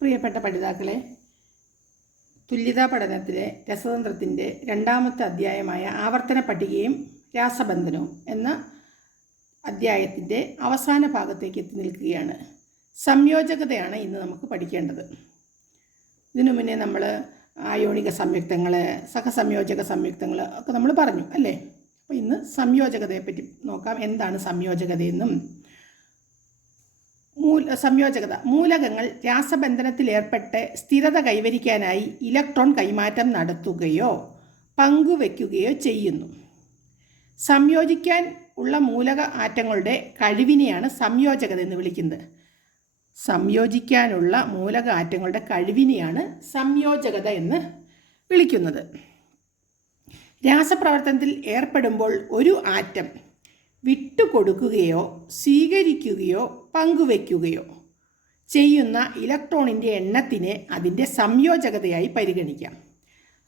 പ്രിയപ്പെട്ട പഠിതാക്കളെ തുല്യതാ പഠനത്തിലെ രസതന്ത്രത്തിന്റെ രണ്ടാമത്തെ അധ്യായമായ ആവർത്തന പട്ടികയും രാസബന്ധനവും എന്ന അധ്യായത്തിന്റെ അവസാന ഭാഗത്തേക്ക് എത്തി നിൽക്കുകയാണ്. സംയോജകതയാണ് ഇന്ന് നമുക്ക് പഠിക്കേണ്ടത്. ഇതിനു മുന്നേ നമ്മൾ ആയോണിക സംയുക്തങ്ങൾ സഹസംയോജക സംയുക്തങ്ങൾ ഒക്കെ നമ്മൾ പറഞ്ഞു അല്ലേ? അപ്പോൾ ഇന്ന് സംയോജകതയെപ്പറ്റി നോക്കാം. എന്താണ് സംയോജകതയെന്നും മൂല സംയോജകത. മൂലകങ്ങൾ രാസബന്ധനത്തിലേർപ്പെട്ട് സ്ഥിരത കൈവരിക്കാനായി ഇലക്ട്രോൺ കൈമാറ്റം നടത്തുകയോ പങ്കുവെക്കുകയോ ചെയ്യുന്നു. സംയോജിക്കാൻ ഉള്ള മൂലക ആറ്റങ്ങളുടെ കഴിവിനെയാണ് സംയോജകത എന്ന് വിളിക്കുന്നത്. സംയോജിക്കാനുള്ള മൂലക ആറ്റങ്ങളുടെ കഴിവിനെയാണ് സംയോജകത എന്ന് വിളിക്കുന്നത്. രാസപ്രവർത്തനത്തിൽ ഏർപ്പെടുമ്പോൾ ഒരു ആറ്റം വിട്ടുകൊടുക്കുകയോ സ്വീകരിക്കുകയോ പങ്കുവയ്ക്കുകയോ ചെയ്യുന്ന ഇലക്ട്രോണിന്റെ എണ്ണത്തിനെ അതിന്റെ സംയോജകതയായി പരിഗണിക്കാം.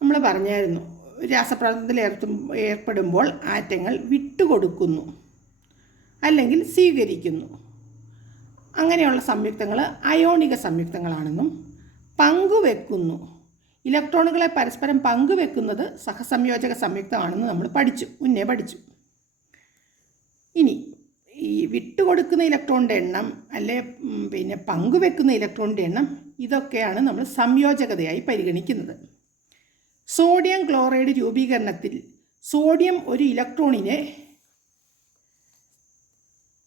നമ്മൾ പറഞ്ഞായിരുന്നു രാസപ്രവർത്തനത്തിൽ ഏർപ്പെടുമ്പോൾ ആറ്റങ്ങൾ വിട്ടുകൊടുക്കുന്നു അല്ലെങ്കിൽ സ്വീകരിക്കുന്നു. അങ്ങനെയുള്ള സംയുക്തങ്ങൾ അയോണിക സംയുക്തങ്ങളാണെന്നും പങ്കുവെക്കുന്നു. ഇലക്ട്രോണുകളെ പരസ്പരം പങ്കുവെക്കുന്നത് സഹസംയോജക സംയുക്തമാണെന്ന് നമ്മൾ പഠിച്ചു മുന്നേ പഠിച്ചു. ഇനി ഈ വിട്ടുകൊടുക്കുന്ന ഇലക്ട്രോണിന്റെ എണ്ണം അല്ലെ പിന്നെ പങ്കുവെക്കുന്ന ഇലക്ട്രോണിന്റെ എണ്ണം ഇതൊക്കെയാണ് നമ്മൾ സംയോജകതയായി പരിഗണിക്കുന്നത്. സോഡിയം ക്ലോറൈഡ് രൂപീകരണത്തിൽ സോഡിയം ഒരു ഇലക്ട്രോണിനെ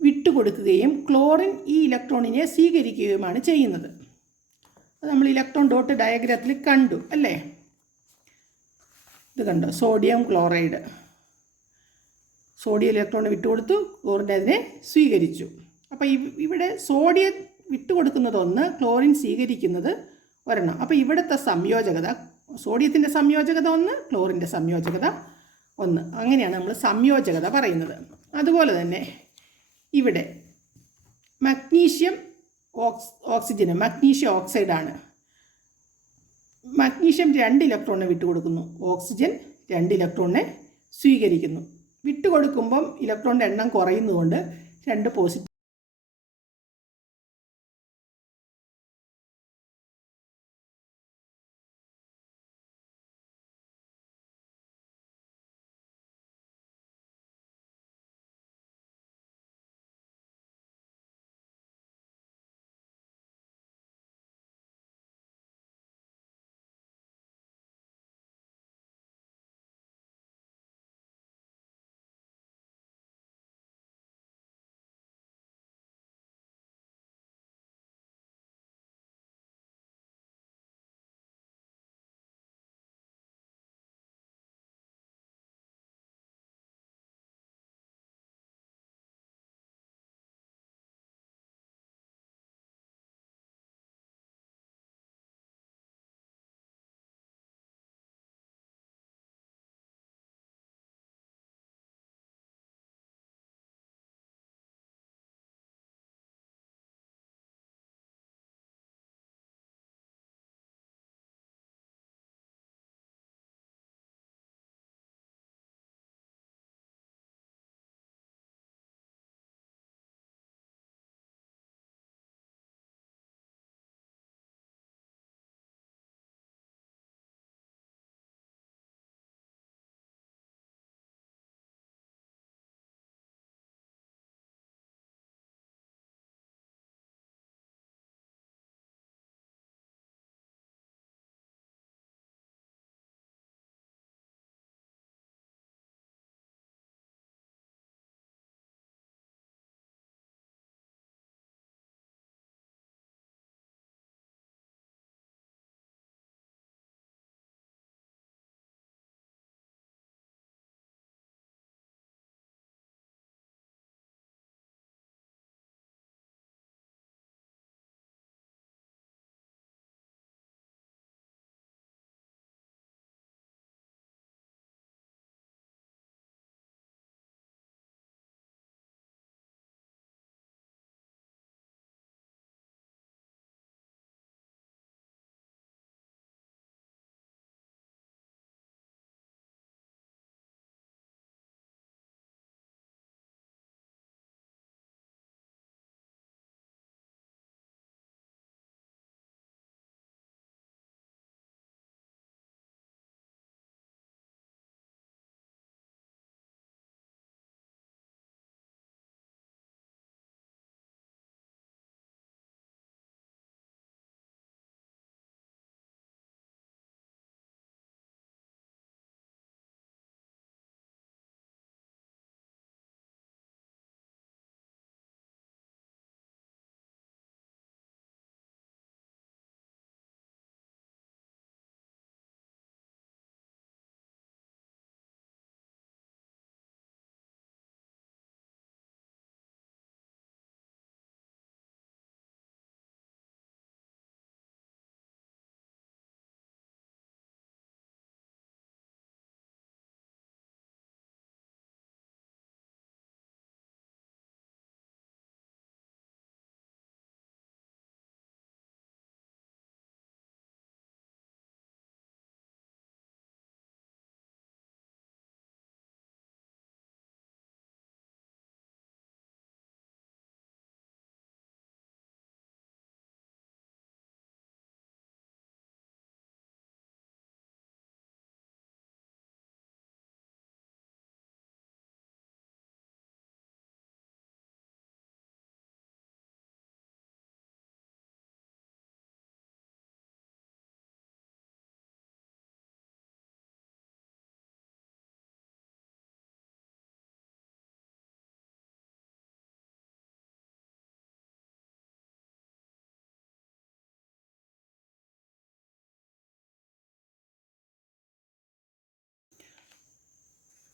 വിട്ടുകൊടുക്കുകയും ക്ലോറിൻ ഈ ഇലക്ട്രോണിനെ സ്വീകരിക്കുകയുമാണ് ചെയ്യുന്നത്. നമ്മൾ ഇലക്ട്രോൺ ഡോട്ട് ഡയഗ്രാത്തിൽ കണ്ടു അല്ലേ? ഇത് കണ്ടോ? Sodium chloride. സോഡിയം ഇലക്ട്രോൺ വിട്ടുകൊടുത്തു ക്ലോറിൻ അതിനെ സ്വീകരിച്ചു. അപ്പോൾ ഇവിടെ സോഡിയം വിട്ടുകൊടുക്കുന്നത് ഒന്ന് ക്ലോറിൻ സ്വീകരിക്കുന്നത് ഒരെണ്ണം. അപ്പോൾ ഇവിടുത്തെ സംയോജകത സോഡിയത്തിന്റെ സംയോജകത ഒന്ന് ക്ലോറിന്റെ സംയോജകത ഒന്ന്. അങ്ങനെയാണ് നമ്മൾ സംയോജകത പറയുന്നത്. അതുപോലെ തന്നെ ഇവിടെ മഗ്നീഷ്യം ഓക്സ് ഓക്സിജന് മഗ്നീഷ്യം ഓക്സൈഡാണ് മഗ്നീഷ്യം രണ്ട് ഇലക്ട്രോണിനെ വിട്ടുകൊടുക്കുന്നു. ഓക്സിജൻ രണ്ട് ഇലക്ട്രോണിനെ സ്വീകരിക്കുന്നു. വിട്ടുകൊടുക്കുമ്പം ഇലക്ട്രോണിന്റെ എണ്ണം കുറയുന്നതുകൊണ്ട് രണ്ട് പോസിറ്റീവ്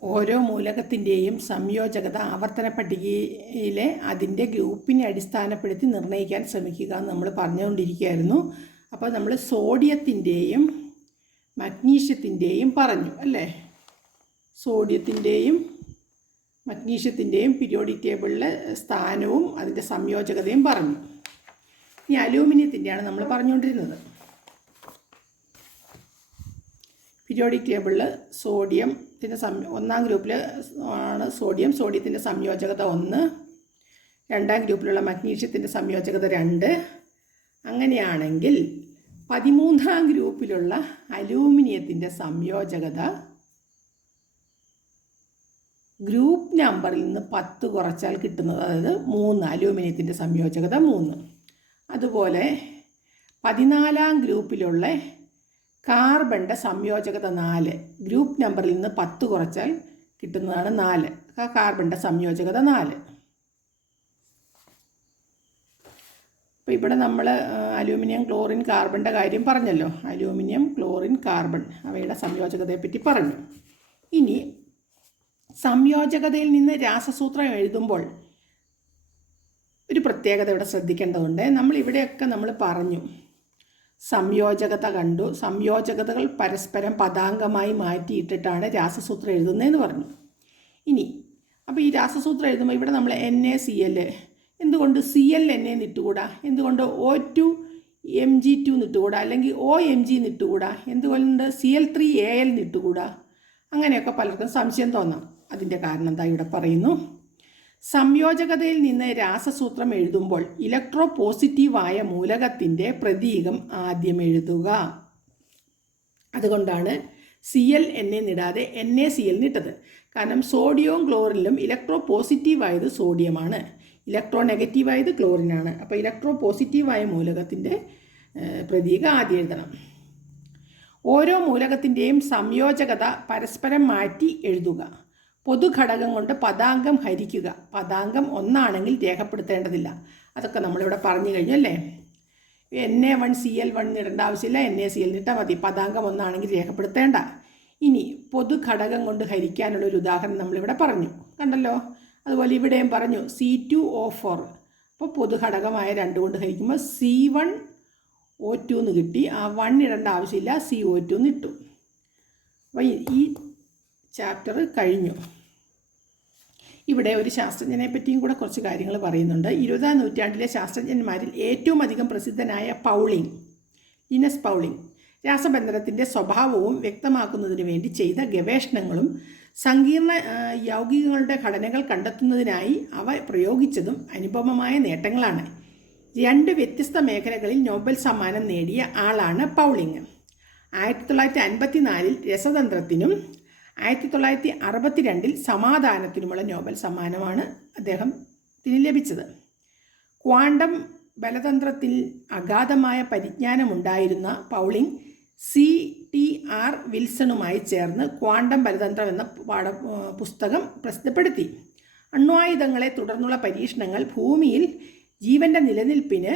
ഓരോ മൂലകത്തിന്റെയും സംയോജകത ആവർത്തന പട്ടികയിലെ അതിന്റെ ഗ്രൂപ്പിനെ അടിസ്ഥാനപ്പെടുത്തി നിർണയിക്കാൻ ശ്രമിക്കുക എന്ന് നമ്മൾ പറഞ്ഞുകൊണ്ടിരിക്കുകയായിരുന്നു. അപ്പോൾ നമ്മൾ സോഡിയത്തിന്റെയും മഗ്നീഷ്യത്തിന്റെയും പറഞ്ഞു അല്ലേ? സോഡിയത്തിന്റെയും മഗ്നീഷ്യത്തിന്റെയും പീരിയോഡിക് ടേബിളിലെ സ്ഥാനവും അതിന്റെ സംയോജകതയും പറഞ്ഞു. ഇനി അലൂമിനിയത്തിന്റെയാണ് നമ്മൾ പറഞ്ഞുകൊണ്ടിരുന്നത്. പീരിയോഡിക് ടേബിളിൽ സോഡിയത്തിന്റെ സം ഒന്നാം ഗ്രൂപ്പിൽ ആണ് സോഡിയം സോഡിയത്തിന്റെ സംയോജകത ഒന്ന് രണ്ടാം ഗ്രൂപ്പിലുള്ള മഗ്നീഷ്യത്തിന്റെ സംയോജകത രണ്ട്. അങ്ങനെയാണെങ്കിൽ പതിമൂന്നാം ഗ്രൂപ്പിലുള്ള അലൂമിനിയത്തിന്റെ സംയോജകത ഗ്രൂപ്പ് നമ്പറിൽ നിന്ന് പത്ത് കുറച്ചാൽ കിട്ടുന്നത് അതായത് മൂന്ന് അലൂമിനിയത്തിന്റെ സംയോജകത മൂന്ന്. അതുപോലെ പതിനാലാം ഗ്രൂപ്പിലുള്ള കാർബണിന്റെ സംയോജകത നാല്. ഗ്രൂപ്പ് നമ്പറിൽ നിന്ന് പത്ത് കുറച്ചാൽ കിട്ടുന്നതാണ് നാല്. കാർബണിന്റെ സംയോജകത നാല്. അപ്പോൾ ഇവിടെ നമ്മൾ അലൂമിനിയം ക്ലോറിൻ കാർബണിന്റെ കാര്യം പറഞ്ഞല്ലോ. അലൂമിനിയം ക്ലോറിൻ കാർബൺ അവയുടെ സംയോജകതയെപ്പറ്റി പറഞ്ഞു. ഇനി സംയോജകതയിൽ നിന്ന് രാസസൂത്രം എഴുതുമ്പോൾ ഒരു പ്രത്യേകത ഇവിടെ ശ്രദ്ധിക്കേണ്ടതുണ്ട്. നമ്മൾ ഇവിടെയൊക്കെ നമ്മൾ പറഞ്ഞു. സംയോജകത കണ്ടു. സംയോജകതകൾ പരസ്പരം പദാംഗമായി മാറ്റിയിട്ടിട്ടാണ് രാസസൂത്രം എഴുതുന്നതെന്ന് പറഞ്ഞു. ഇനി അപ്പോൾ ഈ രാസസൂത്രം എഴുതുമ്പോൾ ഇവിടെ നമ്മൾ എൻ എ സി എൽ എന്തുകൊണ്ട് സി എൽ എൻ എ നിട്ടുകൂടാ എന്തുകൊണ്ട് O two M G two നിട്ടുകൂടാ അല്ലെങ്കിൽ ഒ എം ജി നിട്ടുകൂടാ എന്തുകൊണ്ട് C L three A L നിട്ടുകൂടാ അങ്ങനെയൊക്കെ പലർക്കും സംശയം തോന്നാം. അതിന്റെ കാരണം എന്താ ഇവിടെ പറയുന്നു? സംയോജകതയിൽ നിന്ന് രാസസൂത്രം എഴുതുമ്പോൾ ഇലക്ട്രോ പോസിറ്റീവായ മൂലകത്തിന്റെ പ്രതീകം ആദ്യം എഴുതുക. അതുകൊണ്ടാണ് സി എൽ എൻ എ നിടാതെ എൻ എ സി എൽ നിട്ടത് കാരണം സോഡിയവും ക്ലോറിനിലും ഇലക്ട്രോ പോസിറ്റീവായത് സോഡിയമാണ് ഇലക്ട്രോ നെഗറ്റീവായത് ക്ലോറിനാണ് അപ്പോൾ ഇലക്ട്രോ പോസിറ്റീവായ മൂലകത്തിന്റെ പ്രതീകം ആദ്യം എഴുതണം. ഓരോ മൂലകത്തിന്റെയും സംയോജകത പരസ്പരം മാറ്റി എഴുതുക. പൊതുഘടകം കൊണ്ട് പദാംഗം ഹരിക്കുക. പദാംഗം ഒന്നാണെങ്കിൽ രേഖപ്പെടുത്തേണ്ടതില്ല. അതൊക്കെ നമ്മളിവിടെ പറഞ്ഞു കഴിഞ്ഞു അല്ലേ? N A one C L one ഇടേണ്ട ആവശ്യമില്ല. എൻ എ സി എൽ ഇട്ടാൽ മതി. പദാംഗം ഒന്നാണെങ്കിൽ രേഖപ്പെടുത്തേണ്ട. ഇനി പൊതുഘടകം കൊണ്ട് ഹരിക്കാനുള്ള ഒരു ഉദാഹരണം നമ്മളിവിടെ പറഞ്ഞു. കണ്ടല്ലോ? അതുപോലെ ഇവിടെയും പറഞ്ഞു സി ടു ഒ ഫോർ. അപ്പോൾ പൊതുഘടകമായ രണ്ട് കൊണ്ട് ഹരിക്കുമ്പോൾ സി വൺ ഒ ടു എന്ന് കിട്ടി. ആ വൺ ഇടേണ്ട ആവശ്യമില്ല. സി ഒ ടു എന്ന് ഇട്ടു. അപ്പോൾ ഈ ചാപ്റ്റർ കഴിഞ്ഞു. ഇവിടെ ഒരു ശാസ്ത്രജ്ഞനെ പറ്റിയും കൂടെ കുറച്ച് കാര്യങ്ങൾ പറയുന്നുണ്ട്. ഇരുപതാം നൂറ്റാണ്ടിലെ ശാസ്ത്രജ്ഞന്മാരിൽ ഏറ്റവും അധികം പ്രസിദ്ധനായ പൗളിംഗ് ഇനസ് പൗളിംഗ് രാസബന്ധനത്തിന്റെ സ്വഭാവവും വ്യക്തമാക്കുന്നതിന് വേണ്ടി ചെയ്ത ഗവേഷണങ്ങളും സങ്കീർണ യൗകികങ്ങളുടെ ഘടനകൾ കണ്ടെത്തുന്നതിനായി അവ പ്രയോഗിച്ചതും അനുപമമായ നേട്ടങ്ങളാണ്. രണ്ട് വ്യത്യസ്ത മേഖലകളിൽ നോബൽ സമ്മാനം നേടിയ ആളാണ് പൗളിംഗ്. ആയിരത്തി തൊള്ളായിരത്തി അൻപത്തി നാലിൽ രസതന്ത്രത്തിനും ആയിരത്തി തൊള്ളായിരത്തി അറുപത്തിരണ്ടിൽ സമാധാനത്തിനുമുള്ള നോബൽ സമ്മാനമാണ് അദ്ദേഹത്തിന് ലഭിച്ചത്. ക്വാണ്ടം ബലതന്ത്രത്തിൽ അഗാധമായ പരിജ്ഞാനമുണ്ടായിരുന്ന പൗളിംഗ് സി ടി ആർ വിൽസണുമായി ചേർന്ന് ക്വാണ്ടം ബലതന്ത്രം എന്ന പാഠ പുസ്തകം പ്രസിദ്ധപ്പെടുത്തി. അണ്വായുധങ്ങളെ തുടർന്നുള്ള പരീക്ഷണങ്ങൾ ഭൂമിയിൽ ജീവന്റെ നിലനിൽപ്പിന്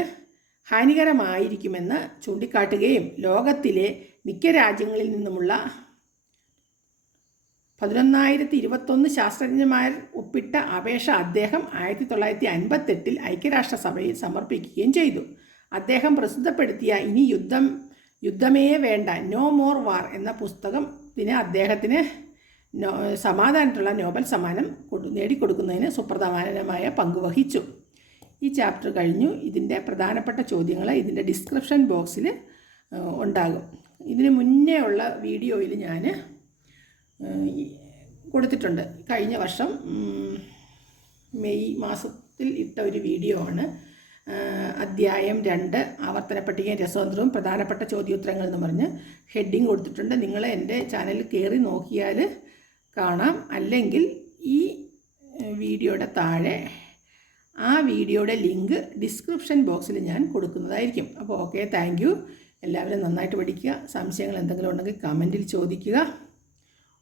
ഹാനികരമായിരിക്കുമെന്ന് ചൂണ്ടിക്കാട്ടുകയും ലോകത്തിലെ മിക്ക രാജ്യങ്ങളിൽ നിന്നുമുള്ള പതിനൊന്നായിരത്തി ഇരുപത്തൊന്ന് ശാസ്ത്രജ്ഞന്മാർ ഒപ്പിട്ട അപേക്ഷ അദ്ദേഹം ആയിരത്തി തൊള്ളായിരത്തി അൻപത്തെട്ടിൽ ഐക്യരാഷ്ട്രസഭയിൽ സമർപ്പിക്കുകയും ചെയ്തു. അദ്ദേഹം പ്രസിദ്ധപ്പെടുത്തിയ ഇനി യുദ്ധം യുദ്ധമേ വേണ്ട നോ മോർ വാർ എന്ന പുസ്തകത്തിന് അദ്ദേഹത്തിന് സമാധാനത്തിലുള്ള നോബൽ സമ്മാനം നേടിക്കൊടുക്കുന്നതിന് സുപ്രധാനമായ പങ്കുവഹിച്ചു ഈ ചാപ്റ്റർ കഴിഞ്ഞു. ഇതിന്റെ പ്രധാനപ്പെട്ട ചോദ്യങ്ങൾ ഇതിന്റെ ഡിസ്ക്രിപ്ഷൻ ബോക്സിൽ ഉണ്ടാകും. ഇതിന് മുന്നേ ഉള്ള വീഡിയോയിൽ ഞാൻ കൊടുത്തിട്ടുണ്ട്. കഴിഞ്ഞ വർഷം മെയ് മാസത്തിൽ ഇട്ട ഒരു വീഡിയോ ആണ്. അധ്യായം രണ്ട് ആവർത്തന പട്ടികയും രസതന്ത്രവും പ്രധാനപ്പെട്ട ചോദ്യോത്തരങ്ങൾ എന്ന് പറഞ്ഞ് ഹെഡിങ് കൊടുത്തിട്ടുണ്ട്. നിങ്ങൾ എന്റെ ചാനലിൽ കയറി നോക്കിയാൽ കാണാം. അല്ലെങ്കിൽ ഈ വീഡിയോയുടെ താഴെ ആ വീഡിയോയുടെ ലിങ്ക് ഡിസ്ക്രിപ്ഷൻ ബോക്സിൽ ഞാൻ കൊടുക്കുന്നതായിരിക്കും. അപ്പോൾ ഓക്കെ താങ്ക് എല്ലാവരും നന്നായിട്ട് പഠിക്കുക. സംശയങ്ങൾ എന്തെങ്കിലും ഉണ്ടെങ്കിൽ കമന്റിൽ ചോദിക്കുക.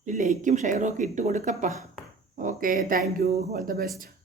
ഒരു ലൈക്കും ഷെയറും ഒക്കെ ഇട്ട് കൊടുക്കപ്പാ okay thank you all the best